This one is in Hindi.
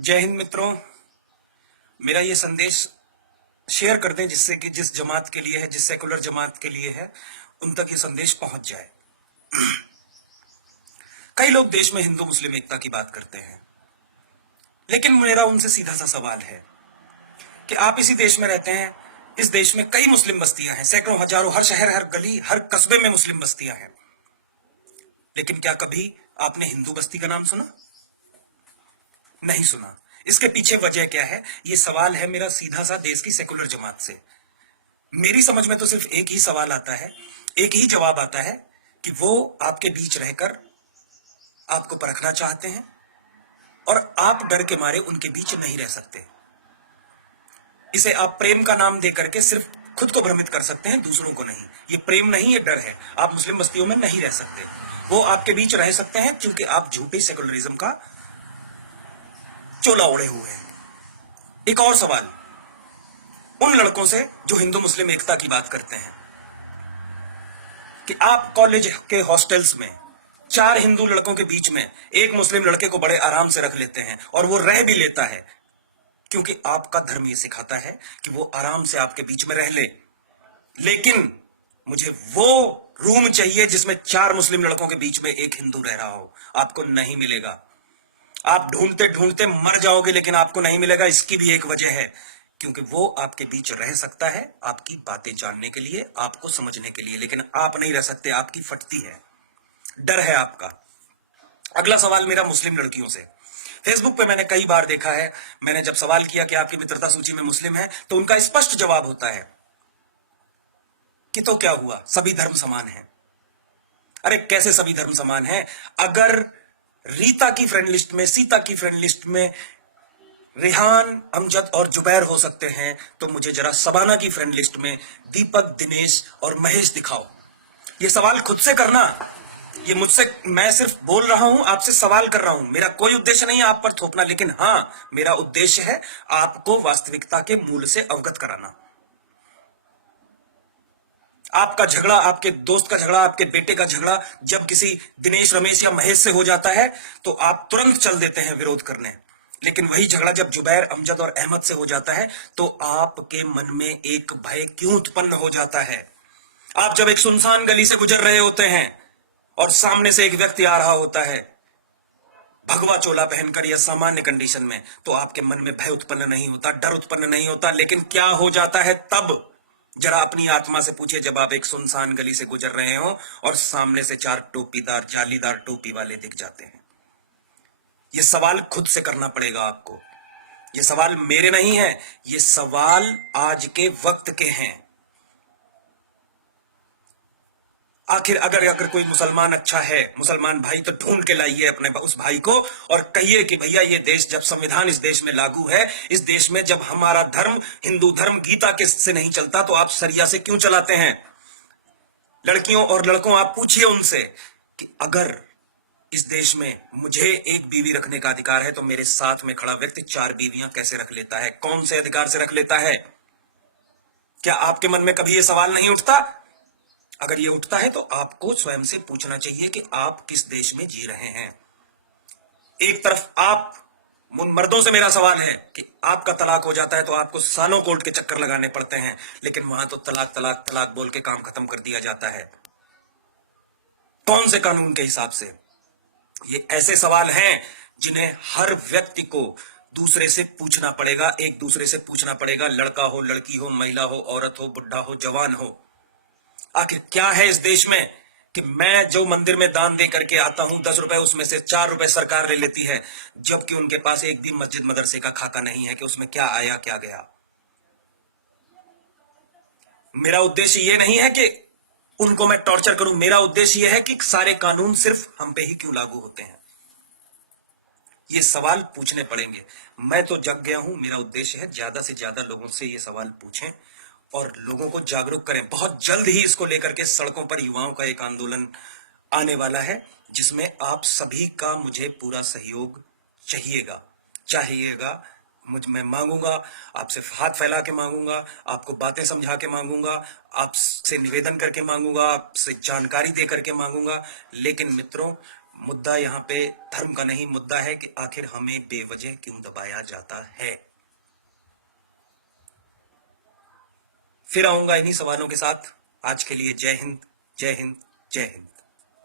जय हिंद मित्रों। मेरा ये संदेश शेयर कर दें जिससे कि जिस जमात के लिए है, जिस सेकुलर जमात के लिए है, उन तक ये संदेश पहुंच जाए। कई लोग देश में हिंदू मुस्लिम एकता की बात करते हैं, लेकिन मेरा उनसे सीधा सा सवाल है कि आप इसी देश में रहते हैं। इस देश में कई मुस्लिम बस्तियां हैं, सैकड़ों हजारों, हर शहर, हर गली, हर कस्बे में मुस्लिम बस्तियां हैं। लेकिन क्या कभी आपने हिंदू बस्ती का नाम सुना? नहीं सुना। इसके पीछे वजह क्या है? ये सवाल है मेरा सीधा सा देश की सेकुलर जमात से। मेरी समझ में तो सिर्फ एक ही सवाल आता है, एक ही जवाब आता है कि वो आपके बीच रहकर आपको परखना चाहते हैं और आप डर के मारे उनके बीच नहीं रह सकते। इसे आप प्रेम का नाम देकर के सिर्फ खुद को भ्रमित कर सकते हैं, दूसरों को नहीं। ये प्रेम नहीं, ये डर है। आप मुस्लिम बस्तियों में नहीं रह सकते। वो आपके बीच रह सकते हैं क्योंकि आप झूठे सेकुलरिज्म का चोला ओढ़े हुए हैं। एक और सवाल उन लड़कों से जो हिंदू मुस्लिम एकता की बात करते हैं कि आप कॉलेज के हॉस्टल्स में 4 हिंदू लड़कों के बीच में एक मुस्लिम लड़के को बड़े आराम से रख लेते हैं और वो रह भी लेता है क्योंकि आपका धर्म ये सिखाता है कि वो आराम से आपके बीच में रह ले। लेकिन मुझे वो रूम चाहिए जिसमें 4 मुस्लिम लड़कों के बीच में एक हिंदू रह रहा हो। आपको नहीं मिलेगा। आप ढूंढते ढूंढते मर जाओगे, लेकिन आपको नहीं मिलेगा। इसकी भी एक वजह है, क्योंकि वो आपके बीच रह सकता है आपकी बातें जानने के लिए, आपको समझने के लिए, लेकिन आप नहीं रह सकते। आपकी फटती है, डर है आपका। अगला सवाल मेरा मुस्लिम लड़कियों से। फेसबुक पे मैंने कई बार देखा है, मैंने जब सवाल किया कि आपकी मित्रता सूची में मुस्लिम है, तो उनका स्पष्ट जवाब होता है कि तो क्या हुआ, सभी धर्म समान हैं। अरे कैसे सभी धर्म समान हैं? अगर रीता की फ्रेंड लिस्ट में, सीता की फ्रेंड लिस्ट में रिहान, अमजद और जुबैर हो सकते हैं, तो मुझे जरा सबाना की फ्रेंड लिस्ट में दीपक, दिनेश और महेश दिखाओ। ये सवाल खुद से करना। ये मुझसे, मैं सिर्फ बोल रहा हूं, आपसे सवाल कर रहा हूं। मेरा कोई उद्देश्य नहीं है आप पर थोपना, लेकिन हां, मेरा उद्देश्य है आपको वास्तविकता के मूल से अवगत कराना। आपका झगड़ा, आपके दोस्त का झगड़ा, आपके बेटे का झगड़ा जब किसी दिनेश, रमेश या महेश से हो जाता है तो आप तुरंत चल देते हैं विरोध करने। लेकिन वही झगड़ा जब जुबैर, अमजद और अहमद से हो जाता है तो आपके मन में एक भय क्यों उत्पन्न हो जाता है? आप जब एक सुनसान गली से गुजर रहे होते हैं और सामने से एक व्यक्ति आ रहा होता है भगवा चोला पहनकर या सामान्य कंडीशन में, तो आपके मन में भय उत्पन्न नहीं होता, डर उत्पन्न नहीं होता। लेकिन क्या हो जाता है तब? जरा अपनी आत्मा से पूछिए, जब आप एक सुनसान गली से गुजर रहे हो और सामने से 4 टोपीदार, जालीदार टोपी वाले दिख जाते हैं। यह सवाल खुद से करना पड़ेगा आपको। यह सवाल मेरे नहीं है, ये सवाल आज के वक्त के हैं। आखिर अगर कोई मुसलमान अच्छा है, मुसलमान भाई, तो ढूंढ के लाइए अपने उस भाई को और कहिए कि भैया, ये देश, जब संविधान इस देश में लागू है, इस देश में जब हमारा धर्म, हिंदू धर्म, गीता के से नहीं चलता, तो आप सरिया से क्यों चलाते हैं? लड़कियों और लड़कों, आप पूछिए उनसे कि अगर इस देश में मुझे एक बीवी रखने का अधिकार है, तो मेरे साथ में खड़ा व्यक्ति 4 बीवियां कैसे रख लेता है? कौन से अधिकार से रख लेता है? क्या आपके मन में कभी यह सवाल नहीं उठता? अगर ये उठता है तो आपको स्वयं से पूछना चाहिए कि आप किस देश में जी रहे हैं। एक तरफ आप, मर्दों से मेरा सवाल है कि आपका तलाक हो जाता है तो आपको सालों कोर्ट के चक्कर लगाने पड़ते हैं, लेकिन वहां तो तलाक तलाक तलाक बोल के काम खत्म कर दिया जाता है। कौन से कानून के हिसाब से? ये ऐसे सवाल हैं जिन्हें हर व्यक्ति को दूसरे से पूछना पड़ेगा, एक दूसरे से पूछना पड़ेगा। लड़का हो, लड़की हो, महिला हो, औरत हो, बुढ़ा हो, जवान हो। आखिर क्या है इस देश में कि मैं जो मंदिर में दान दे करके आता हूं, 10 रुपए, उसमें से 4 रुपए सरकार ले लेती है, जबकि उनके पास एक भी मस्जिद मदरसे का खाका नहीं है कि उसमें क्या आया क्या गया। मेरा उद्देश्य यह नहीं है कि उनको मैं टॉर्चर करूं, मेरा उद्देश्य यह है कि सारे कानून सिर्फ हम पे ही क्यों लागू होते हैं। ये सवाल पूछने पड़ेंगे। मैं तो जग गया हूं। मेरा उद्देश्य है ज्यादा से ज्यादा लोगों से ये सवाल पूछें और लोगों को जागरूक करें। बहुत जल्द ही इसको लेकर के सड़कों पर युवाओं का एक आंदोलन आने वाला है, जिसमें आप सभी का मुझे पूरा सहयोग चाहिएगा। मैं मांगूंगा, आपसे हाथ फैला के मांगूंगा, आपको बातें समझा के मांगूंगा, आपसे निवेदन करके मांगूंगा, आपसे जानकारी दे करके मांगूंगा। लेकिन मित्रों, मुद्दा यहाँ पे धर्म का नहीं, मुद्दा है कि आखिर हमें बेवजह क्यों दबाया जाता है। फिर आऊंगा इन्हीं सवालों के साथ। आज के लिए जय हिंद, जय हिंद, जय हिंद।